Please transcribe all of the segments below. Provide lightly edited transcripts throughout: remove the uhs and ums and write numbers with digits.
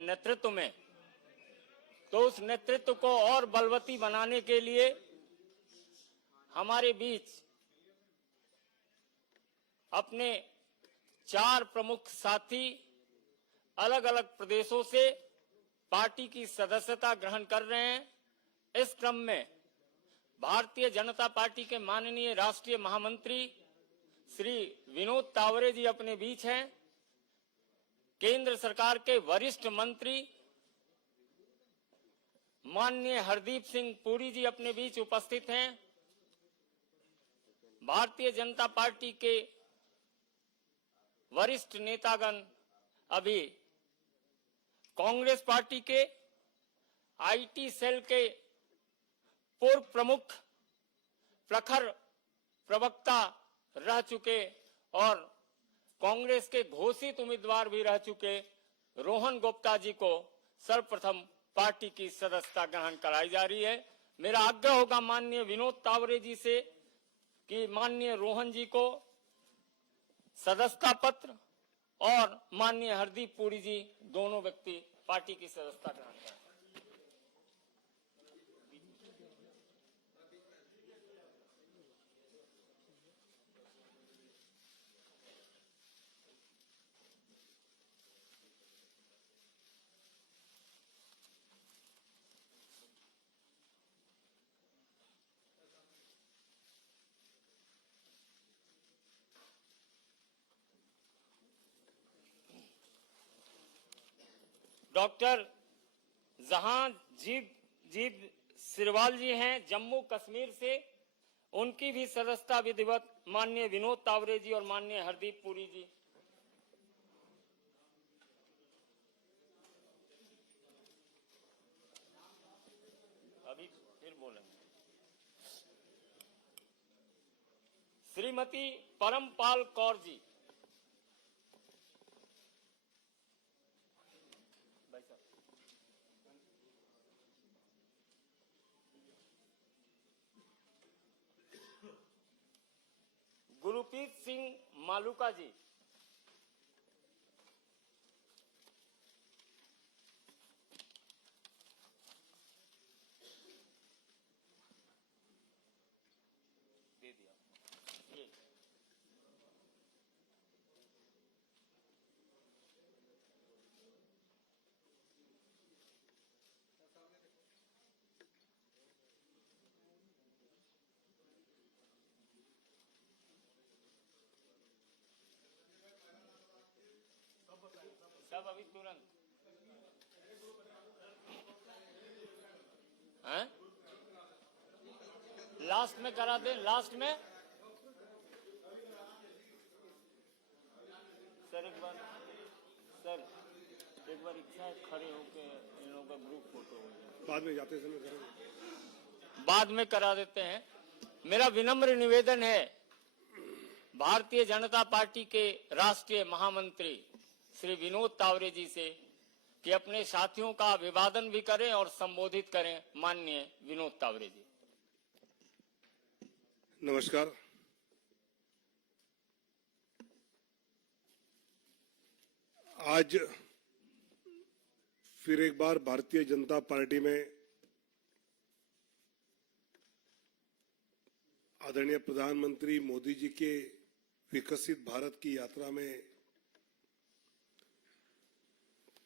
नेतृत्व में, तो उस नेतृत्व को और बलवती बनाने के लिए हमारे बीच अपने 4 प्रमुख साथी अलग अलग प्रदेशों से पार्टी की सदस्यता ग्रहण कर रहे हैं। इस क्रम में भारतीय जनता पार्टी के माननीय राष्ट्रीय महामंत्री श्री विनोद तावरे जी अपने बीच हैं। केंद्र सरकार के वरिष्ठ मंत्री माननीय हरदीप सिंह पुरी जी अपने बीच उपस्थित हैं। भारतीय जनता पार्टी के वरिष्ठ नेतागण अभी कांग्रेस पार्टी के आईटी सेल के पूर्व प्रमुख प्रखर प्रवक्ता रह चुके और कांग्रेस के घोषित उम्मीदवार भी रह चुके रोहन गुप्ता जी को सर्वप्रथम पार्टी की सदस्यता ग्रहण कराई जा रही है। मेरा आग्रह होगा माननीय विनोद तावरे जी से कि माननीय रोहन जी को सदस्यता पत्र और माननीय हरदीप पुरी जी दोनों व्यक्ति पार्टी की सदस्यता ग्रहण करें। डॉक्टर जहांजीब सिरवाल जी हैं जम्मू कश्मीर से, उनकी भी सदस्यता विधिवत माननीय विनोद तावरे जी और माननीय हरदीप पुरी जी। अभी फिर बोलेंगे। श्रीमती परमपाल कौर जी, गुरप्रीत सिंह मालूका जी, दे दिया ये। सब अभी तुरंत हैं? लास्ट में करा दे, लास्ट में। सर एक बार इच्छा है खड़े होके इन लोगों का ग्रुप फोटो हो जाए, बाद में जाते समय करेंगे, बाद में करा देते हैं। मेरा विनम्र निवेदन है भारतीय जनता पार्टी के राष्ट्रीय महामंत्री श्री विनोद तावरे जी से कि अपने साथियों का अभिवादन भी करें और संबोधित करें। माननीय विनोद तावरे जी। नमस्कार। आज फिर एक बार भारतीय जनता पार्टी में आदरणीय प्रधानमंत्री मोदी जी के विकसित भारत की यात्रा में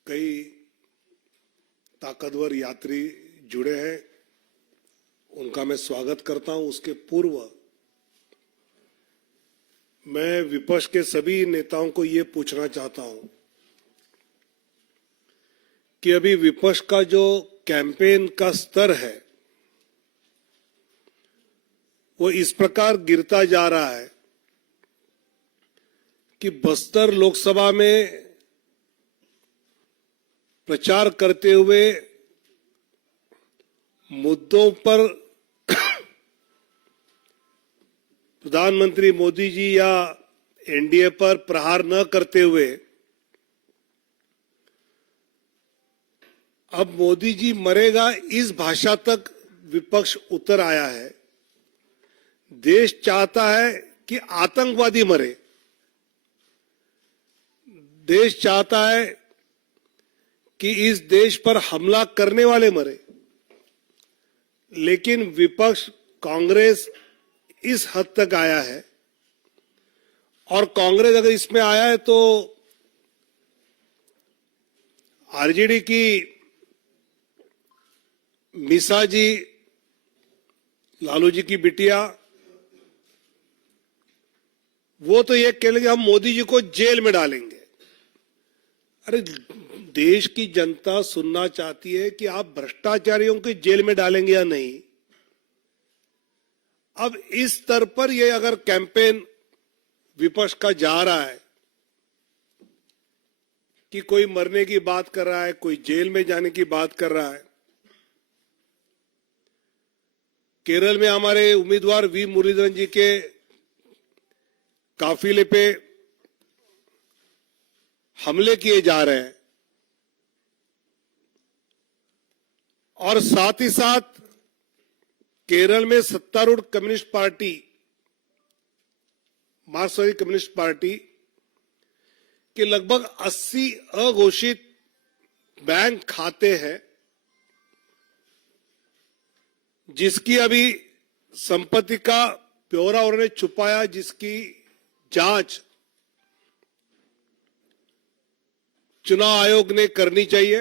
कई ताकतवर यात्री जुड़े हैं, उनका मैं स्वागत करता हूं। उसके पूर्व मैं विपक्ष के सभी नेताओं को ये पूछना चाहता हूं कि अभी विपक्ष का जो कैंपेन का स्तर है वो इस प्रकार गिरता जा रहा है कि बस्तर लोकसभा में प्रचार करते हुए मुद्दों पर प्रधानमंत्री मोदी जी या एनडीए पर प्रहार न करते हुए अब मोदी जी मरेगा इस भाषा तक विपक्ष उतर आया है। देश चाहता है कि आतंकवादी मरे, देश चाहता है कि इस देश पर हमला करने वाले मरे, लेकिन विपक्ष कांग्रेस इस हद तक आया है, और कांग्रेस अगर इसमें आया है तो आरजेडी की मीसा जी, लालू जी की बिटिया, वो तो ये कह लेंगे हम मोदी जी को जेल में डालेंगे। अरे देश की जनता सुनना चाहती है कि आप भ्रष्टाचारियों को जेल में डालेंगे या नहीं। अब इस स्तर पर ये अगर कैंपेन विपक्ष का जा रहा है कि कोई मरने की बात कर रहा है, कोई जेल में जाने की बात कर रहा है। केरल में हमारे उम्मीदवार वी मुरलीधरन जी के काफिले पे हमले किए जा रहे हैं, और साथ ही साथ केरल में सत्तारूढ़ कम्युनिस्ट पार्टी, मार्क्सवादी कम्युनिस्ट पार्टी के लगभग 80 अघोषित बैंक खाते हैं, जिसकी अभी संपत्ति का ब्यौरा उन्होंने छुपाया, जिसकी जांच चुनाव आयोग ने करनी चाहिए।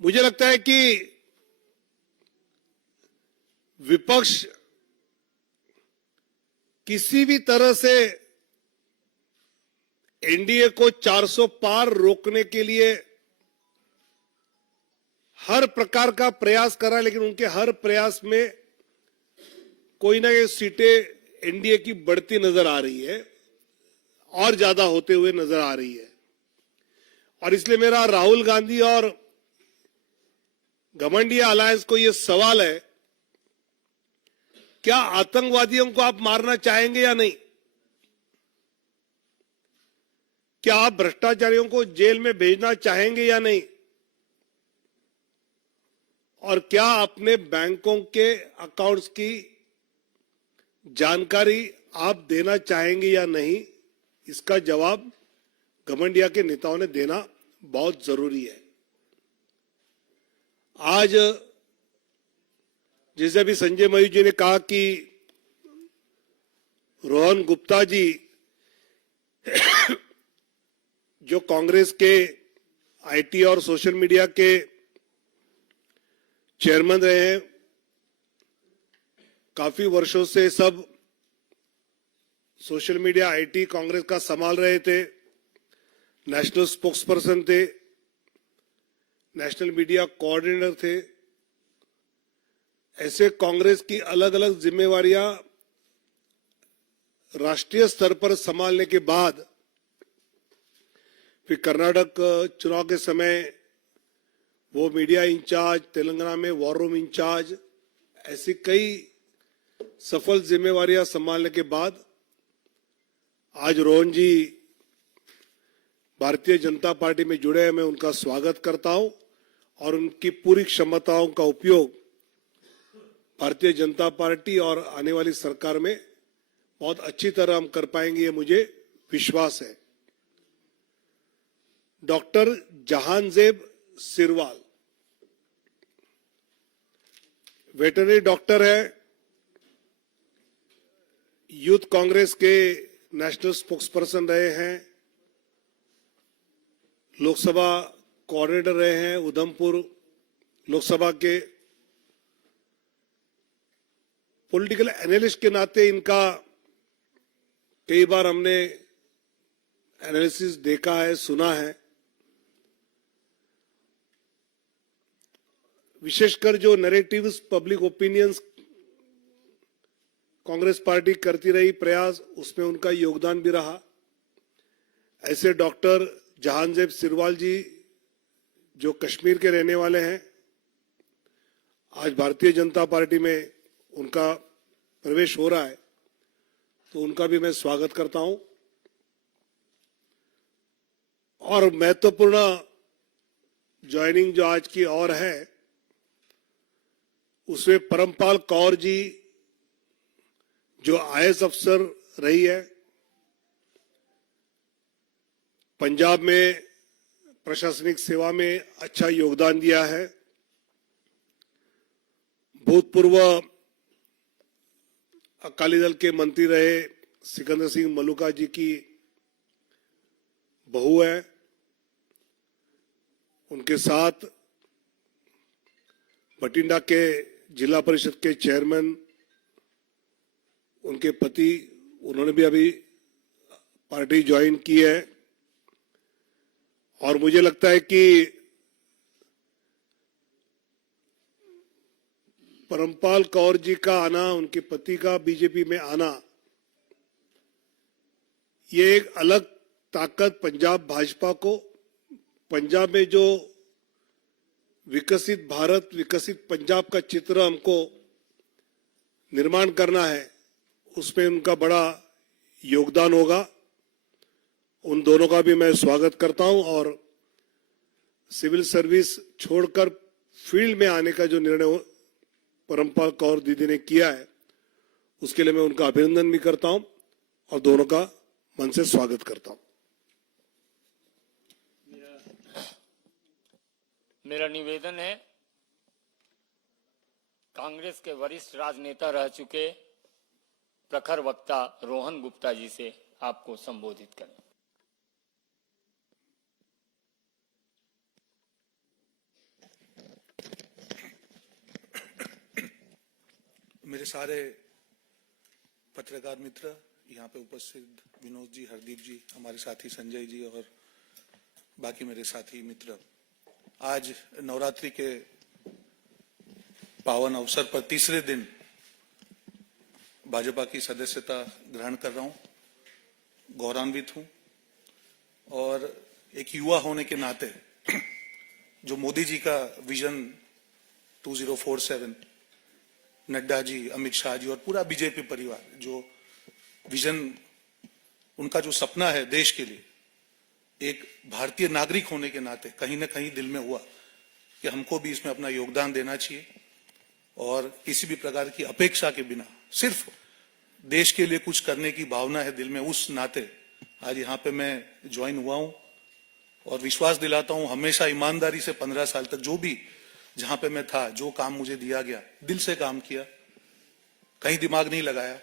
मुझे लगता है कि विपक्ष किसी भी तरह से एनडीए को 400 पार रोकने के लिए हर प्रकार का प्रयास कर रहा है, लेकिन उनके हर प्रयास में कोई ना कोई सीटें एनडीए की बढ़ती नजर आ रही है और ज्यादा होते हुए नजर आ रही है। और इसलिए मेरा राहुल गांधी और घमंडिया अलायंस को यह सवाल है, क्या आतंकवादियों को आप मारना चाहेंगे या नहीं? क्या आप भ्रष्टाचारियों को जेल में भेजना चाहेंगे या नहीं? और क्या अपने बैंकों के अकाउंट्स की जानकारी आप देना चाहेंगे या नहीं? इसका जवाब घमंडिया के नेताओं ने देना बहुत जरूरी है। आज जैसे अभी संजय मयूर जी ने कहा कि रोहन गुप्ता जी जो कांग्रेस के आईटी और सोशल मीडिया के चेयरमैन रहे हैं, काफी वर्षों से सब सोशल मीडिया आईटी कांग्रेस का संभाल रहे थे, नेशनल स्पोक्सपर्सन थे, नेशनल मीडिया कोऑर्डिनेटर थे। ऐसे कांग्रेस की अलग अलग जिम्मेवारियां राष्ट्रीय स्तर पर संभालने के बाद फिर कर्नाटक चुनाव के समय वो मीडिया इंचार्ज, तेलंगाना में वॉर रूम इंचार्ज, ऐसी कई सफल जिम्मेवारियां संभालने के बाद आज रोहन जी भारतीय जनता पार्टी में जुड़े हैं। मैं उनका स्वागत करता हूं और उनकी पूरी क्षमताओं का उपयोग भारतीय जनता पार्टी और आने वाली सरकार में बहुत अच्छी तरह हम कर पाएंगे, ये मुझे विश्वास है। Doctor Jahanzeb Sirwal veterinary doctor है, यूथ कांग्रेस के नेशनल स्पोक्सपर्सन रहे हैं, लोकसभा कोऑर्डिनेटर रहे हैं उधमपुर लोकसभा के। पॉलिटिकल एनालिस्ट के नाते इनका कई बार हमने एनालिसिस देखा है, सुना है। विशेषकर जो narratives, public opinions Congress party करती रही प्रयास, उसमें उनका योगदान भी रहा। ऐसे डॉक्टर जहांजेब सिरवाल जी जो कश्मीर के रहने वाले हैं, आज भारतीय जनता पार्टी में उनका प्रवेश हो रहा है, तो उनका भी मैं स्वागत करता हूं। और महत्वपूर्ण ज्वाइनिंग जो आज की और है, उसमें परमपाल कौर जी जो आईएएस अफसर रही है, पंजाब में प्रशासनिक सेवा में अच्छा योगदान दिया है। भूतपूर्व अकाली दल के मंत्री रहे सिकंदर सिंह मलूका जी की बहू है। उनके साथ बठिंडा के जिला परिषद के चेयरमैन, उनके पति, उन्होंने भी अभी पार्टी ज्वाइन की है। और मुझे लगता है कि परमपाल कौर जी का आना, उनके पति का बीजेपी में आना, ये एक अलग ताकत पंजाब भाजपा को, पंजाब में जो विकसित भारत, विकसित पंजाब का चित्र हमको निर्माण करना है, उसमें उनका बड़ा योगदान होगा। उन दोनों का भी मैं स्वागत करता हूं और सिविल सर्विस छोड़कर फील्ड में आने का जो निर्णय परमपाल कौर दीदी ने किया है, उसके लिए मैं उनका अभिनंदन भी करता हूं और दोनों का मन से स्वागत करता हूं। मेरा निवेदन है, कांग्रेस के वरिष्ठ राजनेता रह चुके प्रखर वक्ता रोहन गुप्ता जी से आपको संबोधित करें। मेरे सारे पत्रकार मित्र, यहाँ पे उपस्थित विनोद जी, हरदीप जी, हमारे साथी संजय जी और बाकी मेरे साथी मित्र, आज नवरात्रि के पावन अवसर पर तीसरे दिन भाजपा की सदस्यता ग्रहण कर रहा हूं। गौरवान्वित हूं और एक युवा होने के नाते जो मोदी जी का विजन 2047, नड्डा जी, अमित शाह जी और पूरा बीजेपी परिवार, जो विजन, उनका जो सपना है देश के लिए, एक भारतीय नागरिक होने के नाते कहीं ना कहीं दिल में हुआ कि हमको भी इसमें अपना योगदान देना चाहिए और किसी भी प्रकार की अपेक्षा के बिना सिर्फ देश के लिए कुछ करने की भावना है दिल में। उस नाते आज यहाँ पे मैं ज्वाइन हुआ हूं और विश्वास दिलाता हूं, हमेशा ईमानदारी से 15 साल तक जो भी जहां पे मैं था, जो काम मुझे दिया गया, दिल से काम किया, कहीं दिमाग नहीं लगाया।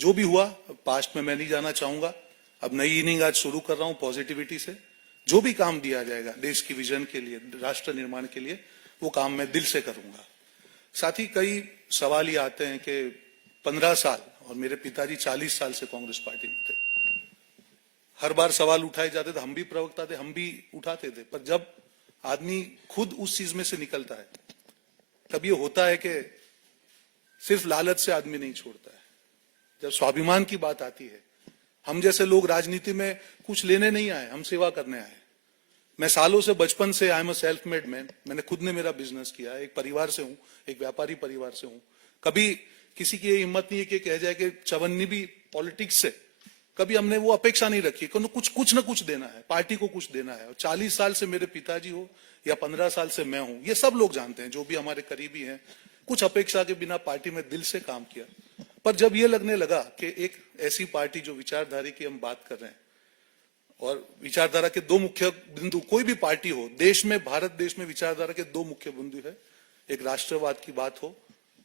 जो भी हुआ पास्ट में मैं नहीं जाना चाहूंगा। अब नई इनिंग आज शुरू कर रहा हूं पॉजिटिविटी से। जो भी काम दिया जाएगा देश की विजन के लिए, राष्ट्र निर्माण के लिए, वो काम मैं दिल से करूंगा। साथ ही कई सवाल ये आते हैं कि 15 साल और मेरे पिताजी 40 साल से कांग्रेस पार्टी में थे। हर बार सवाल उठाए जाते थे, हम भी प्रवक्ता थे, हम भी उठाते थे, पर जब आदमी खुद उस चीज में से निकलता है तब ये होता है कि सिर्फ लालच से आदमी नहीं छोड़ता है। जब स्वाभिमान की बात आती है, हम जैसे लोग राजनीति में कुछ लेने नहीं आए, हम सेवा करने आए। मैं सालों से, बचपन से, I am a self made man, मैंने खुद ने मेरा बिजनेस किया, एक परिवार से हूं, एक व्यापारी परिवार से हूं। कभी किसी की ये हिम्मत नहीं है कि कह जाए कि चवन्नी भी पॉलिटिक्स से, कभी हमने वो अपेक्षा नहीं रखी कि कुछ न कुछ देना है, पार्टी को कुछ देना है। और 40 साल से मेरे पिताजी हो या 15 साल से मैं हूं, ये सब लोग जानते हैं, जो भी हमारे करीबी हैं, कुछ अपेक्षा के बिना पार्टी में दिल से काम किया। पर जब ये लगने लगा कि एक ऐसी पार्टी जो विचारधारा की हम बात कर रहे हैं, और विचारधारा के दो मुख्य बिंदु, कोई भी पार्टी हो देश में, भारत देश में विचारधारा के दो मुख्य बिंदु है, एक राष्ट्रवाद की बात हो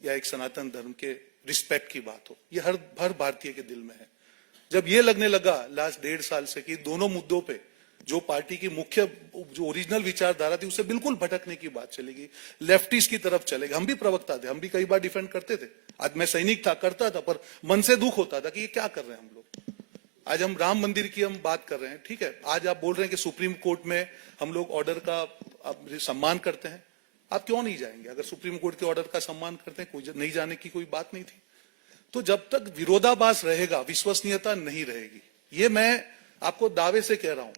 या एक सनातन धर्म के रिस्पेक्ट की बात हो, ये हर भारतीय के दिल में है। जब ये लगने लगा लास्ट 1.5 साल से कि दोनों मुद्दों पे जो पार्टी की मुख्य, जो ओरिजिनल विचारधारा थी, उससे बिल्कुल भटकने की बात चलेगी, लेफ्टिस्ट की तरफ चलेगी। हम भी प्रवक्ता थे, हम भी कई बार डिफेंड करते थे। आज मैं सैनिक था, करता था, पर मन से दुख होता था कि ये क्या कर रहे हैं हम लोग। आज हम राम मंदिर की हम बात कर रहे हैं, ठीक है, आज आप बोल रहे हैं कि सुप्रीम कोर्ट में हम लोग ऑर्डर का सम्मान करते हैं। आप क्यों नहीं जाएंगे? अगर सुप्रीम कोर्ट के ऑर्डर का सम्मान करते हैं, कोई नहीं जाने की कोई बात नहीं थी। तो जब तक विरोधाभास रहेगा, विश्वसनीयता नहीं रहेगी। ये मैं आपको दावे से कह रहा हूं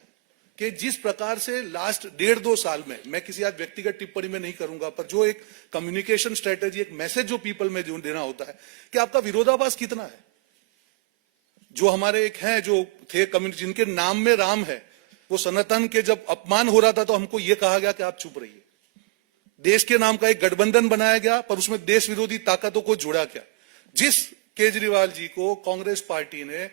कि जिस प्रकार से लास्ट 1.5-2 साल में, मैं किसी आज व्यक्तिगत टिप्पणी में नहीं करूंगा, पर जो एक कम्युनिकेशन स्ट्रेटेजी, एक मैसेज जो पीपल में जो देना होता है कि आपका विरोधाभास कितना है। जो हमारे एक हैं, जो थे कम्युनिटी, जिनके नाम में राम है, वो सनातन के जब अपमान हो रहा था तो हमको ये कहा गया कि आप चुप रहिए। देश के नाम का एक गठबंधन बनाया गया, पर उसमें देश विरोधी ताकतों को जोड़ा गया। जिस केजरीवाल जी को कांग्रेस पार्टी ने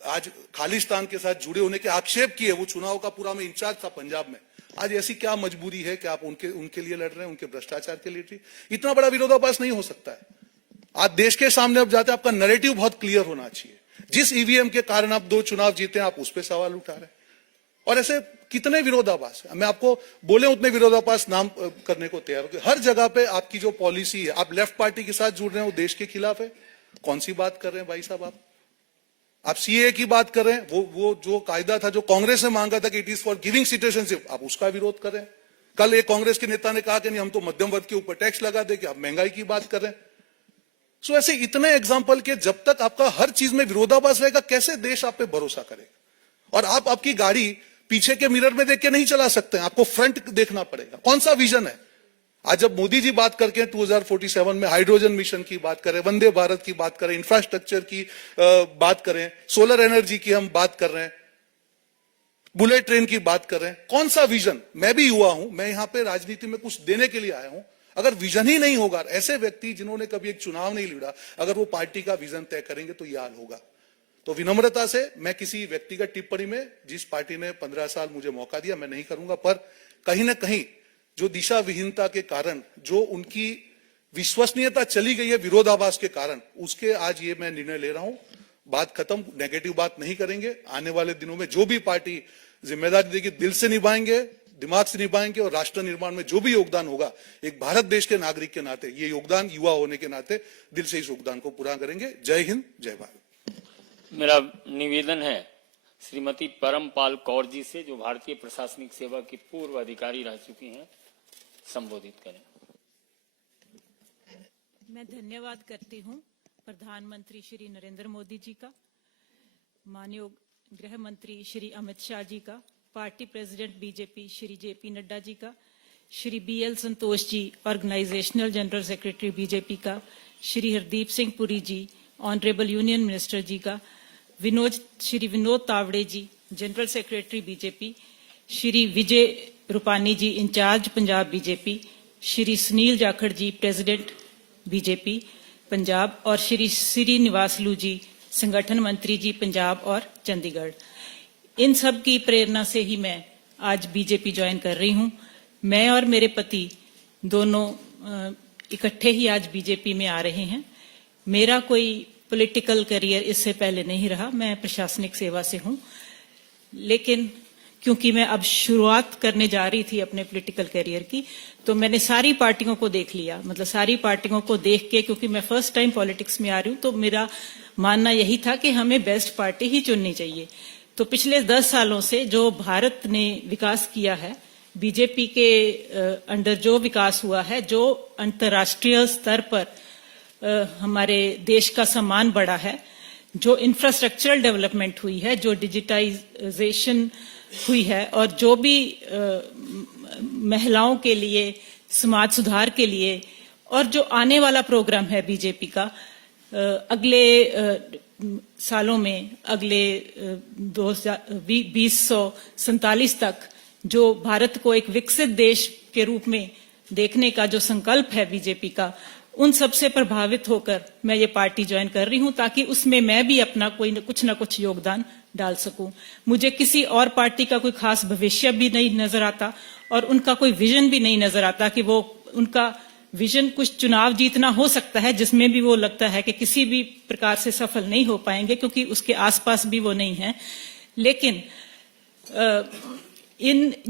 आज खालिस्तान के साथ जुड़े होने के आक्षेप किए, वो चुनाव का पूरा में इंचार्ज था पंजाब में। आज ऐसी क्या मजबूरी है कि आप उनके लिए लड़ रहे हैं, उनके भ्रष्टाचार के लिए? इतना बड़ा विरोधाभास नहीं हो सकता है। आप देश के सामने अब जाते हैं, आपका नैरेटिव बहुत क्लियर होना चाहिए। जिस ईवीएम के कारण आप 2 चुनाव जीते हैं, आप उस पर सवाल उठा रहे हैं। और ऐसे कितने विरोधाभास है, मैं आपको बोले उतने विरोधाभास नाम करने को तैयार हूं। हर जगह पे आपकी जो पॉलिसी है, आप लेफ्ट पार्टी के साथ जुड़ रहे हैं, वो देश के खिलाफ है। कौन सी बात कर रहे हैं भाई साहब? आप सीए की बात कर रहे हैं, वो जो कायदा था जो कांग्रेस ने मांगा था कि it is for giving citizenship, आप उसका विरोध कर रहे हैं। कल एक कांग्रेस के नेता ने कहा कि नहीं, हम तो मध्यम वर्ग के ऊपर टैक्स लगा देंगे, आप महंगाई की बात कर रहे हैं। सो ऐसे इतने एग्जाम्पल के जब तक आपका हर चीज में विरोधाभास रहेगा, कैसे देश आप पे भरोसा करेगा? और आप आपकी गाड़ी पीछे के मिरर में देख के नहीं चला सकते हैं, आपको फ्रंट देखना पड़ेगा। कौन सा विजन है? आज जब मोदी जी बात करके 2047 में हाइड्रोजन मिशन की बात करें, वंदे भारत की बात करें, इंफ्रास्ट्रक्चर की बात करें, सोलर एनर्जी की हम बात कर रहे हैं, बुलेट ट्रेन की बात कर रहे हैं, कौन सा विजन? मैं भी युवा हूं, मैं यहां पे राजनीति में कुछ देने के लिए आया हूं। अगर विजन ही नहीं होगा, ऐसे व्यक्ति जिन्होंने कभी एक चुनाव नहीं लड़ा, अगर वो पार्टी का विजन तय करेंगे तो यह हाल होगा। तो विनम्रता से मैं किसी व्यक्तिगत टिप्पणी में, जिस पार्टी ने 15 साल मुझे मौका दिया, मैं नहीं करूंगा। पर कहीं ना कहीं जो दिशा विहीनता के कारण जो उनकी विश्वसनीयता चली गई है विरोधाभास के कारण, उसके आज ये मैं निर्णय ले रहा हूं। बात खत्म, नेगेटिव बात नहीं करेंगे। आने वाले दिनों में जो भी पार्टी जिम्मेदारी देगी, दिल से निभाएंगे, दिमाग से निभाएंगे, और राष्ट्र निर्माण में जो भी योगदान होगा, एक भारत देश के नागरिक के नाते, ये योगदान युवा होने के नाते दिल से इस योगदान को पूरा करेंगे। जय हिंद, जय भारत। मेरा निवेदन है श्रीमती परमपाल कौर जी से, जो भारतीय प्रशासनिक सेवा की पूर्व अधिकारी रह चुकी हैं, संबोधित करें। मैं धन्यवाद करती हूं प्रधानमंत्री श्री नरेंद्र मोदी जी का, माननीय गृह मंत्री श्री अमित शाह जी का, party president BJP Shri JP Nadda ji का, Shri BL Santosh ji organisational general secretary BJP का, Shri Hardeep Singh Puri ji honourable union minister ji का, Shri Vinod Tawde ji general secretary BJP, Shri Vijay Rupani ji in charge Punjab BJP, Shri Sunil Jakhar ji president BJP Punjab, और श्री श्रीनिवासलू जी संगठन मंत्री जी पंजाब और चंडीगढ़। इन सब की प्रेरणा से ही मैं आज बीजेपी ज्वाइन कर रही हूं। मैं और मेरे पति दोनों इकट्ठे ही आज बीजेपी में आ रहे हैं। मेरा कोई पॉलिटिकल करियर इससे पहले नहीं रहा, मैं प्रशासनिक सेवा से हूं, लेकिन क्योंकि मैं अब शुरुआत करने जा रही थी अपने पॉलिटिकल करियर की, तो मैंने सारी पार्टियों को देख लिया। मतलब सारी पार्टियों को देख के, क्योंकि मैं फर्स्ट टाइम पॉलिटिक्स में आ रही हूं, तो मेरा मानना यही था कि हमें बेस्ट पार्टी ही चुननी चाहिए। तो पिछले 10 सालों से जो भारत ने विकास किया है, बीजेपी के अंडर जो विकास हुआ है, जो अंतर्राष्ट्रीय स्तर पर हमारे देश का सम्मान बढ़ा है, जो इंफ्रास्ट्रक्चरल डेवलपमेंट हुई है, जो डिजिटाइजेशन हुई है, और जो भी महिलाओं के लिए, समाज सुधार के लिए, और जो आने वाला प्रोग्राम है बीजेपी का अगले सालों में, अगले 2047 तक, जो भारत को एक विकसित देश के रूप में देखने का जो संकल्प है बीजेपी का, उन सब से प्रभावित होकर मैं ये पार्टी ज्वाइन कर रही हूं, ताकि उसमें मैं भी अपना कुछ ना कुछ योगदान डाल सकूं। मुझे किसी और पार्टी का कोई खास भविष्य भी नहीं नजर आता, और उनका कोई विजन भी नहीं नजर आता कि वो, उनका विजन कुछ चुनाव जीतना हो सकता है, जिसमें भी वो लगता है कि किसी भी प्रकार से सफल नहीं हो पाएंगे, क्योंकि उसके आसपास भी वो नहीं है। लेकिन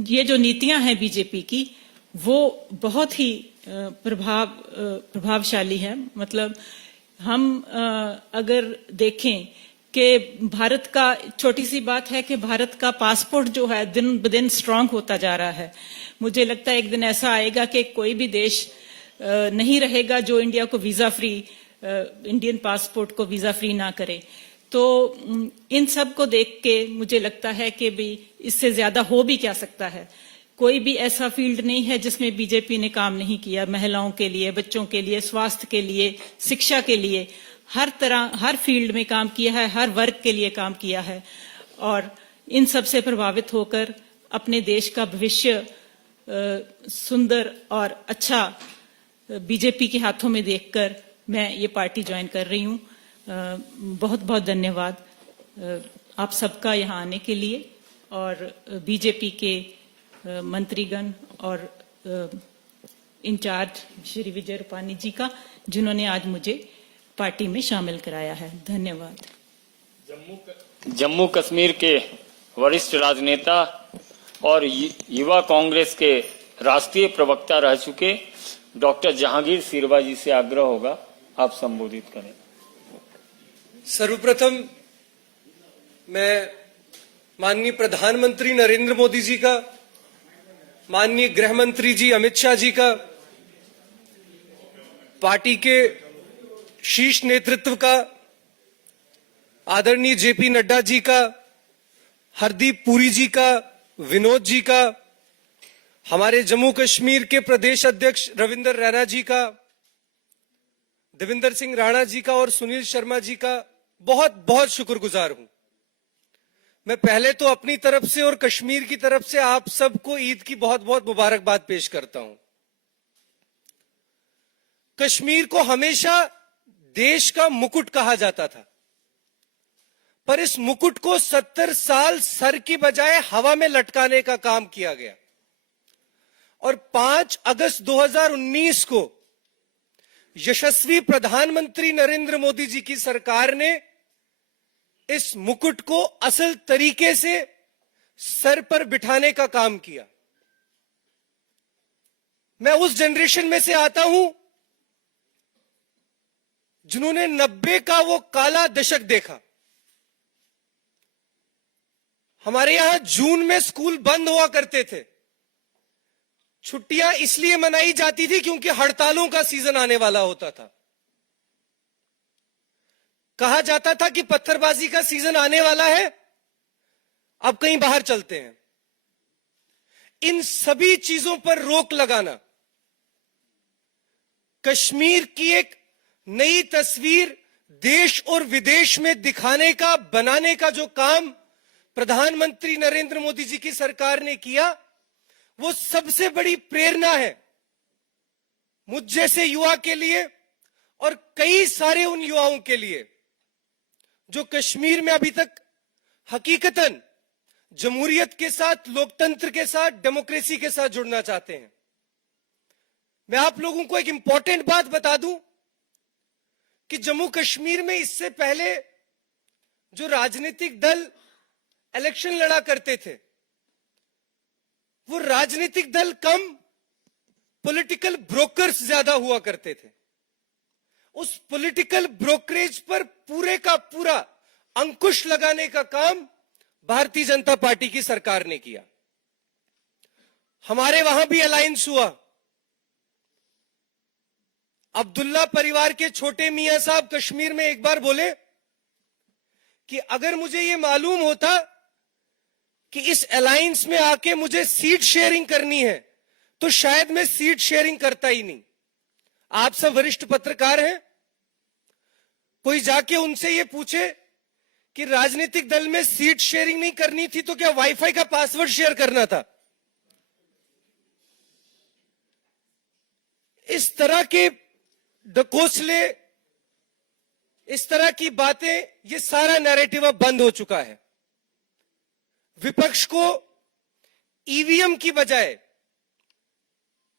ये जो नीतियां हैं बीजेपी की, वो बहुत ही प्रभावशाली है। मतलब हम अगर देखें कि भारत का, छोटी सी बात है कि भारत का पासपोर्ट जो है दिन ब दिन स्ट्रांग होता जा रहा है। मुझे लगता है एक दिन ऐसा आएगा कि कोई भी देश नहीं रहेगा जो इंडिया को वीजा फ्री, इंडियन पासपोर्ट को वीजा फ्री ना करे। तो इन सब को देख के मुझे लगता है कि भी इससे ज्यादा हो भी क्या सकता है। कोई भी ऐसा फील्ड नहीं है जिसमें बीजेपी ने काम नहीं किया। महिलाओं के लिए, बच्चों के लिए, स्वास्थ्य के लिए, शिक्षा के लिए, हर तरह, हर फील्ड में काम किया है, हर वर्ग के लिए काम किया है। और इन सब से प्रभावित होकर अपने देश का भविष्य सुंदर और अच्छा बीजेपी के हाथों में देखकर मैं ये पार्टी ज्वाइन कर रही हूँ। बहुत बहुत धन्यवाद। आप सबका यहाँ आने के लिए और बीजेपी के मंत्रीगण और इंचार्ज श्री विजय रूपानी जी का, जिन्होंने आज मुझे पार्टी में शामिल कराया है। धन्यवाद। जम्मू कश्मीर के वरिष्ठ राजनेता और युवा कांग्रेस के राष्ट्रीय प्रवक्ता रह चुके डॉक्टर जहांगीर सिरवा जी से आग्रह होगा आप संबोधित करें। सर्वप्रथम मैं माननीय प्रधानमंत्री नरेंद्र मोदी जी का, माननीय गृह मंत्री जी अमित शाह जी का, पार्टी के शीर्ष नेतृत्व का, आदरणीय जेपी नड्डा जी का, हरदीप पुरी जी का, विनोद जी का, हमारे जम्मू कश्मीर के प्रदेश अध्यक्ष रविंदर रैना जी का, देविंदर सिंह राणा जी का और सुनील शर्मा जी का बहुत बहुत शुक्रगुजार हूं। मैं पहले तो अपनी तरफ से और कश्मीर की तरफ से आप सबको ईद की बहुत बहुत मुबारकबाद पेश करता हूं। कश्मीर को हमेशा देश का मुकुट कहा जाता था, पर इस मुकुट को 70 साल सर की बजाय हवा में लटकाने का काम किया गया और 5 अगस्त 2019 को यशस्वी प्रधानमंत्री नरेंद्र मोदी जी की सरकार ने इस मुकुट को असल तरीके से सर पर बिठाने का काम किया। मैं उस जनरेशन में से आता हूं जिन्होंने 90 का वो काला दशक देखा। हमारे यहां जून में स्कूल बंद हुआ करते थे। छुट्टियां इसलिए मनाई जाती थी क्योंकि हड़तालों का सीजन आने वाला होता था। कहा जाता था कि पत्थरबाजी का सीजन आने वाला है, अब कहीं बाहर चलते हैं। इन सभी चीजों पर रोक लगाना कश्मीर की एक नई तस्वीर देश और विदेश में दिखाने का, बनाने का जो काम प्रधानमंत्री नरेंद्र मोदी जी की सरकार ने किया, वो सबसे बड़ी प्रेरणा है मुझ जैसे युवा के लिए और कई सारे उन युवाओं के लिए जो कश्मीर में अभी तक हकीकतन जमहूरियत के साथ, लोकतंत्र के साथ, डेमोक्रेसी के साथ जुड़ना चाहते हैं। मैं आप लोगों को एक इंपॉर्टेंट बात बता दूं कि जम्मू कश्मीर में इससे पहले जो राजनीतिक दल इलेक्शन लड़ा करते थे, वो राजनीतिक दल कम, पॉलिटिकल ब्रोकर्स ज्यादा हुआ करते थे। उस पॉलिटिकल ब्रोकरेज पर पूरे का पूरा अंकुश लगाने का काम भारतीय जनता पार्टी की सरकार ने किया। हमारे वहां भी अलायंस हुआ। अब्दुल्ला परिवार के छोटे मियां साहब कश्मीर में एक बार बोले कि अगर मुझे यह मालूम होता कि इस अलायंस में आके मुझे सीट शेयरिंग करनी है तो शायद मैं सीट शेयरिंग करता ही नहीं। आप सब वरिष्ठ पत्रकार हैं, कोई जाके उनसे ये पूछे कि राजनीतिक दल में सीट शेयरिंग नहीं करनी थी तो क्या वाईफाई का पासवर्ड शेयर करना था? इस तरह के डकोसले, इस तरह की बातें, ये सारा नैरेटिव अब बंद हो चुका है। विपक्ष को ईवीएम की बजाय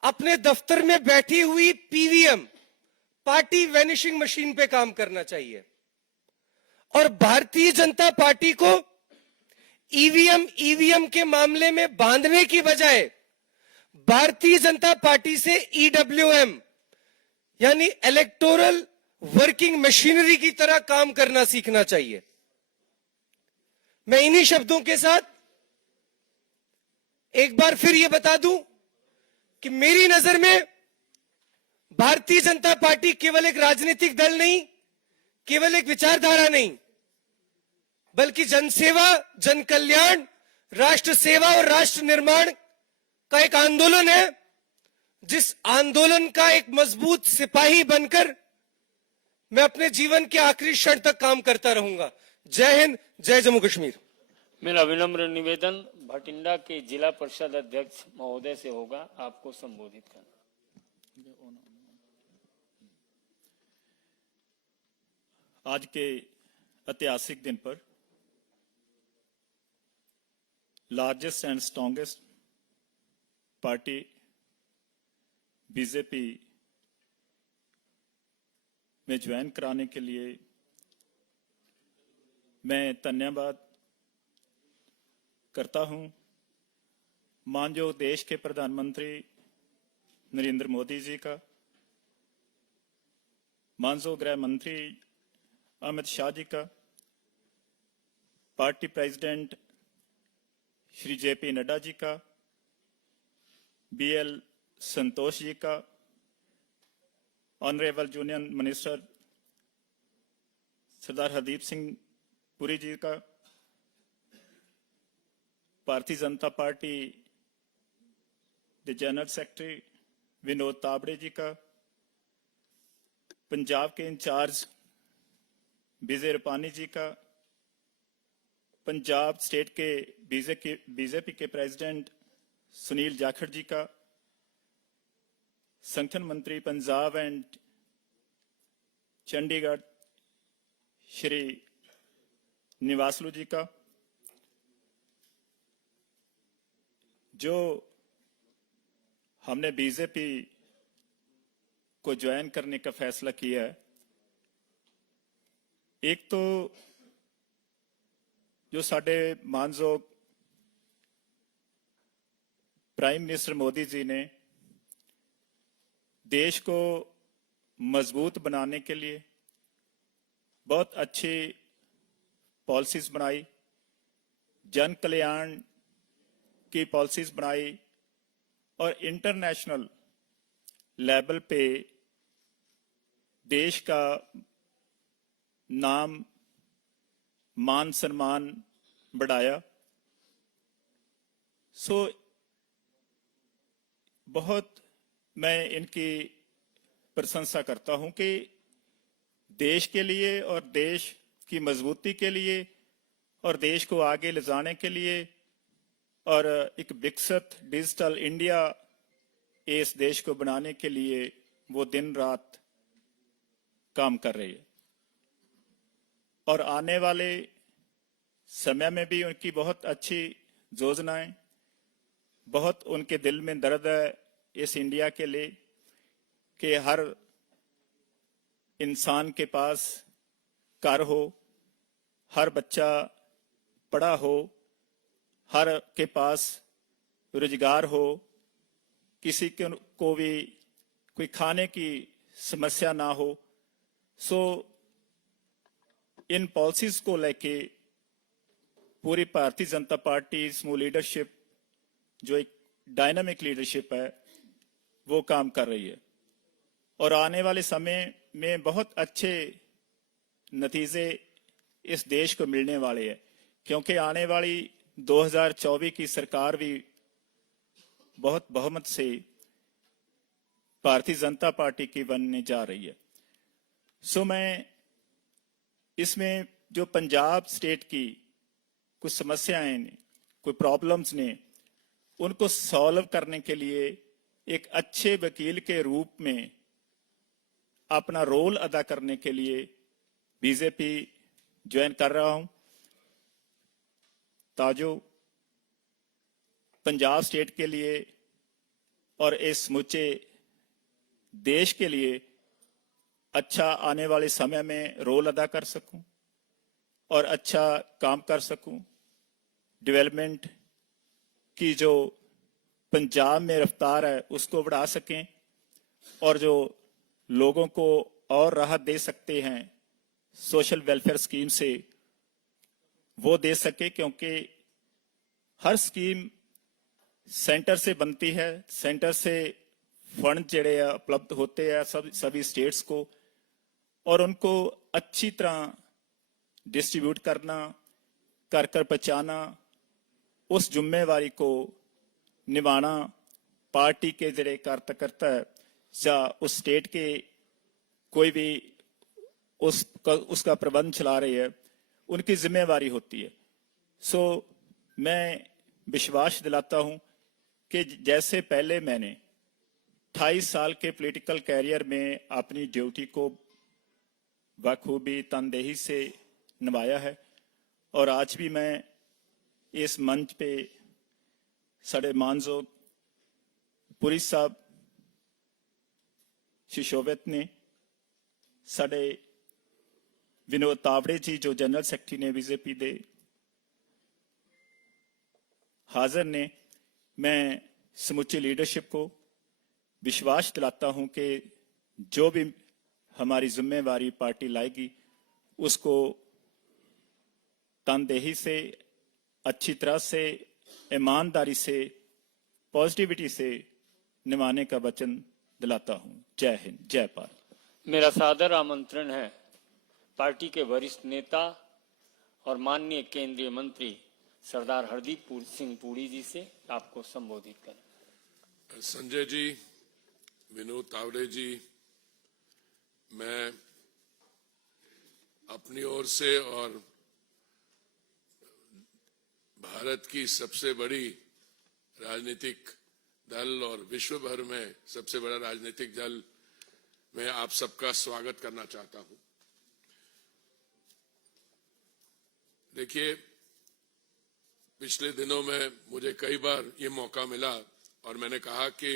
अपने दफ्तर में बैठी हुई पीवीएम, पार्टी वैनिशिंग मशीन पे काम करना चाहिए और भारतीय जनता पार्टी को ईवीएम के मामले में बांधने की बजाय भारतीय जनता पार्टी से ईडब्ल्यूएम यानी इलेक्टोरल वर्किंग मशीनरी की तरह काम करना सीखना चाहिए। मैं इन्हीं शब्दों के साथ एक बार फिर यह बता दूं कि मेरी नजर में भारतीय जनता पार्टी केवल एक राजनीतिक दल नहीं, केवल एक विचारधारा नहीं, बल्कि जनसेवा, जन कल्याण, राष्ट्र सेवा और राष्ट्र निर्माण का एक आंदोलन है, जिस आंदोलन का एक मजबूत सिपाही बनकर मैं अपने जीवन के आखिरी क्षण तक काम करता रहूंगा। जय हिंद, जय जम्मू कश्मीर। मेरा विनम्र निवेदन भटिंडा के जिला परिषद अध्यक्ष महोदय से होगा आपको संबोधित करना। आज के ऐतिहासिक दिन पर largest and strongest party BJP में ज्वाइन कराने के लिए मैं धन्यवाद करता हूं माननीय देश के प्रधानमंत्री नरेंद्र मोदी जी का, माननीय गृह मंत्री अमित शाह जी का, party president Shri JP Nadda ji का, बीएल संतोष जी का, honourable union minister Sardar Hardeep Singh Puri ji का, भारतीय जनता पार्टी के जनरल सेक्रेटरी विनोद तावड़े जी का, पंजाब के इंचार्ज विजय रूपानी जी का, पंजाब स्टेट के बीजेपी के प्रेसिडेंट सुनील जाखड़ जी का, संगठन मंत्री पंजाब एंड चंडीगढ़ श्री निवासलू जी का, जो हमने बीजेपी को ज्वाइन करने का फैसला किया है। एक तो जो साडे मानयोग प्राइम मिनिस्टर मोदी जी ने देश को मजबूत बनाने के लिए बहुत अच्छी पॉलिसीज बनाई, जन कल्याण की पॉलिसीज बनाई और इंटरनेशनल लेवल पे देश का नाम मान सम्मान बढ़ाया। सो बहुत मैं इनकी प्रशंसा करता हूं कि देश के लिए और देश की मजबूती के लिए और देश को आगे ले जाने के लिए और एक विकसित डिजिटल इंडिया इस देश को बनाने के लिए वो दिन रात काम कर रही है। और आने वाले समय में भी उनकी बहुत अच्छी योजनाएं, बहुत उनके दिल में दर्द है इस इंडिया के लिए कि हर इंसान के पास घर हो, हर बच्चा पढ़ा हो, हर के पास रोजगार हो, किसी को भी कोई खाने की समस्या ना हो। सो इन पॉलिसीज को लेके पूरी भारतीय जनता पार्टी स्मूथ लीडरशिप जो एक डायनामिक लीडरशिप है वो काम कर रही है और आने वाले समय में बहुत अच्छे नतीजे इस देश को मिलने वाले हैं, क्योंकि आने वाली 2024 की सरकार भी बहुत बहुमत से भारतीय जनता पार्टी की बनने जा रही है। सो मैं इसमें जो पंजाब स्टेट की कुछ समस्याएं ने, कोई प्रॉब्लम्स ने, उनको सॉल्व करने के लिए एक अच्छे वकील के रूप में अपना रोल अदा करने के लिए बीजेपी ज्वाइन कर रहा हूं, ताजो पंजाब स्टेट के लिए और इस समूचे देश के लिए अच्छा आने वाले समय में रोल अदा कर सकूं और अच्छा काम कर सकूं। डेवलपमेंट की जो पंजाब में रफ्तार है उसको बढ़ा सकें और जो लोगों को और राहत दे सकते हैं सोशल वेलफेयर स्कीम से वो दे सके, क्योंकि हर स्कीम सेंटर से बनती है, सेंटर से फंड जड़े उपलब्ध होते हैं सभी स्टेट्स को और उनको अच्छी तरह डिस्ट्रीब्यूट करना, कर पहुंचाना, उस जिम्मेवारी को निभाना पार्टी के जड़े कार्यकर्ता या उस स्टेट के कोई भी उसका प्रबंध चला रही है उनकी जिम्मेवारी होती है। सो मैं विश्वास दिलाता हूं कि जैसे पहले मैंने 28 साल के पॉलिटिकल कैरियर में अपनी ड्यूटी को बखूबी तनदेही से निभाया है और आज भी मैं इस मंच पे साडे मानजोग पुरी साहब शिशोवित ने, साडे विनोद तावड़े जी जो जनरल सैकटरी ने बीजेपी दे हाजिर ने। मैं समूची लीडरशिप को विश्वास दिलाता हूं कि जो भी हमारी जिम्मेवारी पार्टी लाएगी उसको तनदेही से, अच्छी तरह से, ईमानदारी से, पॉजिटिविटी से निभाने का वचन दिलाता हूं। जय हिंद, जय भारत। मेरा सादर आमंत्रण है पार्टी के वरिष्ठ नेता और माननीय केंद्रीय मंत्री सरदार हरदीप सिंह पुरी जी से आपको संबोधित करें। संजय जी, विनोद तावड़े जी, मैं अपनी ओर से और भारत की सबसे बड़ी राजनीतिक दल और विश्व भर में सबसे बड़ा राजनीतिक दल में आप सबका स्वागत करना चाहता हूं। देखिए, पिछले दिनों में मुझे कई बार ये मौका मिला और मैंने कहा कि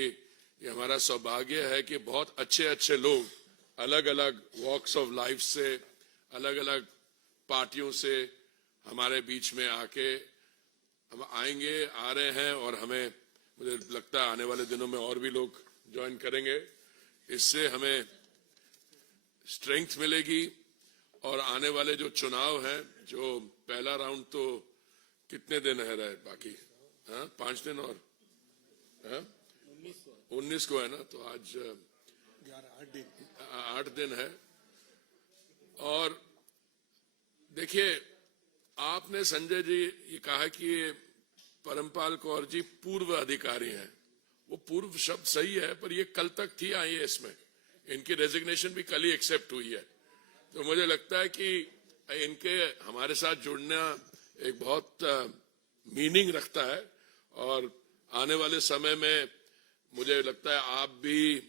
ये हमारा सौभाग्य है कि बहुत अच्छे अच्छे लोग अलग अलग वॉक्स ऑफ लाइफ से, अलग अलग पार्टियों से हमारे बीच में आके हम आएंगे, आ रहे हैं और हमें, मुझे लगता है आने वाले दिनों में और भी लोग ज्वाइन करेंगे। इससे हमें स्ट्रेंथ मिलेगी और आने वाले जो चुनाव हैं, जो पहला राउंड तो कितने दिन है रहे बाकी, 5 दिन और 19 को है ना, तो आज 8 दिन है। और देखिए, आपने संजय जी ये कहा कि परमपाल कौर जी पूर्व अधिकारी हैं। वो पूर्व शब्द सही है, पर ये कल तक थी आईएएस में, इनकी रेजिग्नेशन भी कल ही एक्सेप्ट हुई है। तो मुझे लगता है कि इनके हमारे साथ जुड़ना एक बहुत मीनिंग रखता है और आने वाले समय में मुझे लगता है आप भी,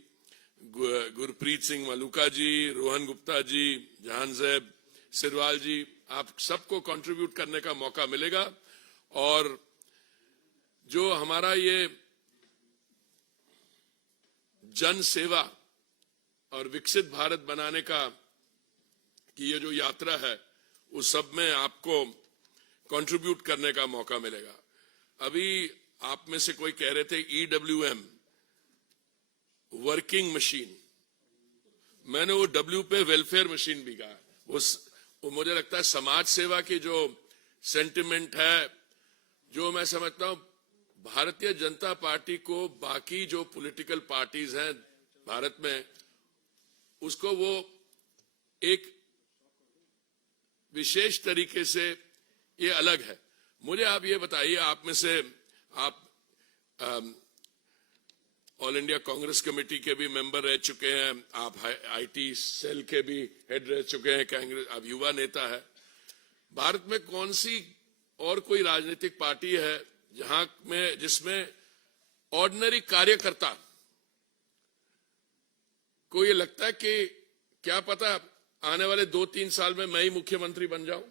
गुरप्रीत सिंह मलूका जी, रोहन गुप्ता जी, जहांजेब सिरवाल जी, आप सबको कंट्रीब्यूट करने का मौका मिलेगा। और जो हमारा ये जन सेवा और विकसित भारत बनाने का कि ये जो यात्रा है, उस सब में आपको कंट्रीब्यूट करने का मौका मिलेगा। अभी आप में से कोई कह रहे थे EWM, वर्किंग मशीन, मैंने वो W पे वेलफेयर मशीन भी कहा। वो मुझे लगता है समाज सेवा की जो सेंटिमेंट है, जो मैं समझता हूं भारतीय जनता पार्टी को बाकी जो पॉलिटिकल पार्टीज हैं भारत में, उसको वो एक विशेष तरीके से ये अलग है। मुझे आप ये बताइए, आप में से आप ऑल इंडिया कांग्रेस कमेटी के भी मेंबर रह चुके हैं, आप आईटी सेल के भी हेड रह चुके हैं, कांग्रेस, आप युवा नेता है। भारत में कौन सी और कोई राजनीतिक पार्टी है जहां में जिसमें ऑर्डिनरी कार्यकर्ता को ये लगता है कि क्या पता आने वाले 2-3 साल में मैं ही मुख्यमंत्री बन जाऊं?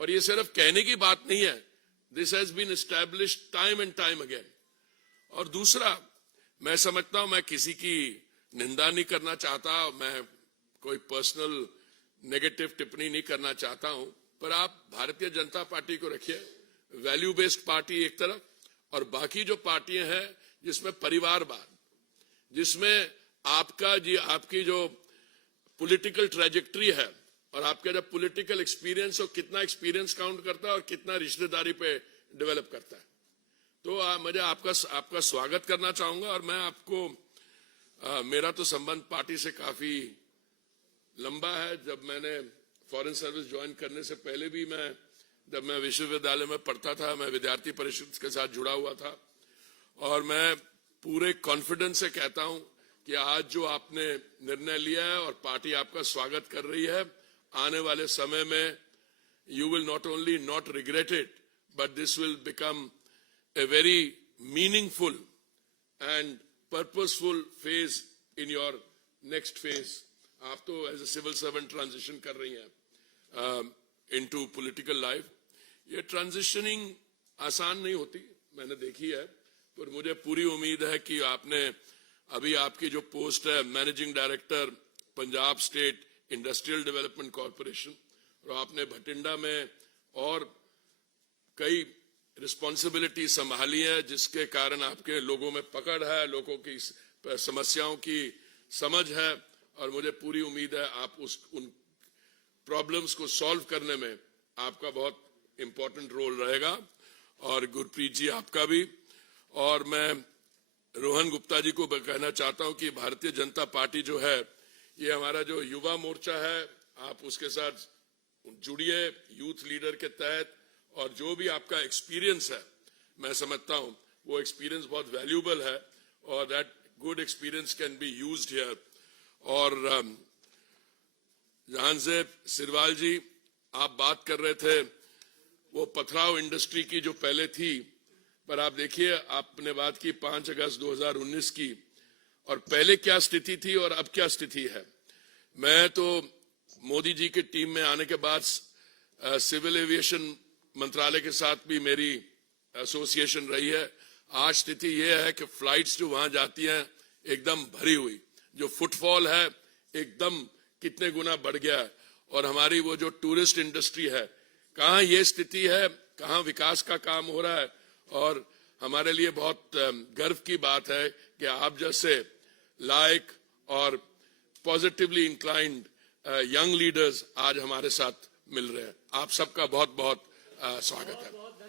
और ये सिर्फ कहने की बात नहीं है, this has been established time and time again. और दूसरा, मैं समझता हूं, मैं किसी की निंदा नहीं करना चाहता, मैं कोई पर्सनल नेगेटिव टिप्पणी नहीं करना चाहता हूं, पर आप भारतीय जनता पार्टी को रखिए, वैल्यू बेस्ड पार्टी एक तरफ, और बाकी जो पार्टियां हैं जिसमें परिवारवाद, जिसमें आपकी जो पॉलिटिकल ट्रेजेक्टरी है और आपका जब पॉलिटिकल एक्सपीरियंस, और कितना एक्सपीरियंस काउंट करता है और कितना रिश्तेदारी पे डेवलप करता है। तो मुझे आपका स्वागत करना चाहूंगा। और मैं आपको मेरा तो संबंध पार्टी से काफी लंबा है। जब मैंने फॉरेन सर्विस ज्वाइन करने से पहले भी जब मैं विश्वविद्यालय में पढ़ता था, मैं विद्यार्थी परिषद के साथ जुड़ा हुआ था। और मैं पूरे कॉन्फिडेंस से कहता हूं कि आज जो आपने निर्णय लिया है और पार्टी आपका स्वागत कर रही है, आने वाले समय में you will not only not regret it, but this will become a very meaningful and purposeful phase in your next phase. आप तो as a civil servant transition कर रही हैं into political life. ये transitioning आसान नहीं होती, मैंने देखी है। पर मुझे पूरी उम्मीद है कि आपने अभी आपकी जो पोस्ट है managing director Punjab state industrial development corporation, और आपने भटिंडा में और कई रिस्पॉन्सिबिलिटी संभाली है, जिसके कारण आपके लोगों में पकड़ है, लोगों की समस्याओं की समझ है, और मुझे पूरी उम्मीद है आप उन प्रॉब्लम्स को सॉल्व करने में आपका बहुत इंपॉर्टेंट रोल रहेगा, और गुरप्रीत जी आपका भी। और मैं रोहन गुप्ता जी को कहना चाहता हूं कि भारतीय जनता पार्टी जो है, ये हमारा जो युवा मोर्चा है, आप उसके साथ जुड़िए यूथ लीडर के तहत, और जो भी आपका एक्सपीरियंस है, मैं समझता हूं वो एक्सपीरियंस बहुत वैल्यूएबल है, और that good experience can be used here. और जहांजेब सिरवाल जी, आप बात कर रहे थे वो पथराव इंडस्ट्री की जो पहले थी, पर आप देखिए आपने बात की 5 अगस्त 2019 की, और पहले क्या स्थिति थी और अब क्या स्थिति है। मैं तो मोदी जी की टीम में आने के बाद सिविल एविएशन मंत्रालय के साथ भी मेरी एसोसिएशन रही है। आज स्थिति यह है कि फ्लाइट्स जो वहां जाती हैं एकदम भरी हुई, जो फुटफॉल है एकदम कितने गुना बढ़ गया है, और हमारी वो जो टूरिस्ट इंडस्ट्री है, कहाँ ये स्थिति है, कहाँ विकास का काम हो रहा है। और हमारे लिए बहुत गर्व की बात है कि आप जैसे लायक और पॉजिटिवली इंक्लाइंड यंग लीडर्स आज हमारे साथ मिल रहे हैं। आप सबका बहुत बहुत स्वागत है।